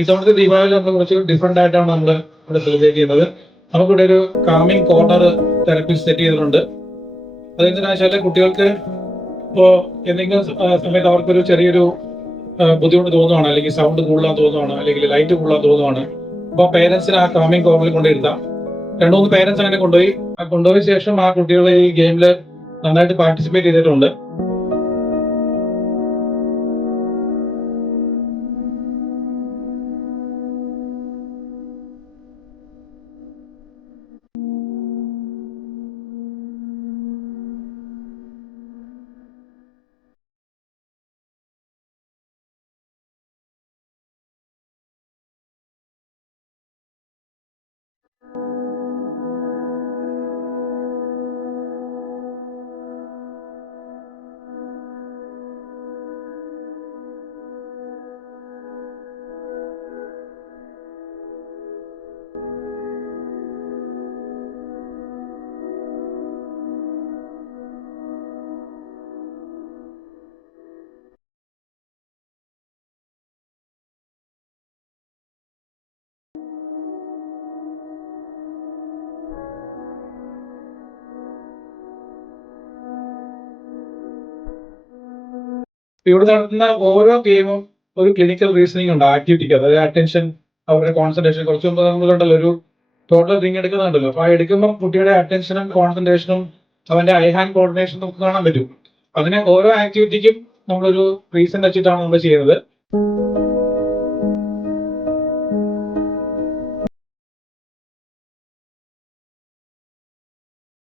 ഇത്തവണത്തെ ദീപാവലി നമ്മൾ കുറച്ച് ഡിഫറെന്റ് ആയിട്ടാണ് നമ്മൾ ഇവിടെ സെലിബ്രേറ്റ് ചെയ്യുന്നത്. നമുക്കിവിടെ ഒരു കാമിംഗ് കോർണർ തെറപ്പിസ്റ്റ് സെറ്റ് ചെയ്തിട്ടുണ്ട്. അതെന്തിനാ വെച്ചാൽ കുട്ടികൾക്ക് ഇപ്പോൾ എന്തെങ്കിലും സമയത്ത് അവർക്കൊരു ചെറിയൊരു ബുദ്ധിമുട്ട് തോന്നുവാണ്, അല്ലെങ്കിൽ സൗണ്ട് കൂടുതലാൻ തോന്നുവാണ്, അല്ലെങ്കിൽ ലൈറ്റ് കൂടുതലാൻ തോന്നുവാണ്. അപ്പോൾ പേരൻസിന് ആ കാമിംഗ് കോർണറിൽ കൊണ്ടിരുത്താം. 2-3 പേരൻസ് അങ്ങനെ കൊണ്ടുപോയ ശേഷം ആ കുട്ടികൾ ഈ ഗെയിമിൽ നന്നായിട്ട് പാർട്ടിസിപ്പേറ്റ് ചെയ്തിട്ടുണ്ട്. ഇവിടെ നടത്തുന്ന ഓരോ ഗെയിമും ഒരു ക്ലിനിക്കൽ റീസണിങ് ഉണ്ട് ആക്ടിവിറ്റിക്ക്. അതായത് അറ്റൻഷൻ, അവരുടെ കോൺസെൻട്രേഷൻ. കുറച്ച് മുമ്പ് നമ്മളുണ്ടല്ലോ ഒരു ടോട്ടൽ റിംഗ് എടുക്കുന്നുണ്ടല്ലോ, അപ്പൊ ആ എടുക്കുമ്പോൾ കുട്ടിയുടെ അറ്റൻഷനും കോൺസെൻട്രേഷനും അവന്റെ ഐ ഹാൻഡ് കോർഡിനേഷനും നമുക്ക് കാണാൻ പറ്റും. അതിന് ഓരോ ആക്ടിവിറ്റിക്കും നമ്മളൊരു റീസൺ വെച്ചിട്ടാണ് നമ്മൾ ചെയ്യുന്നത്.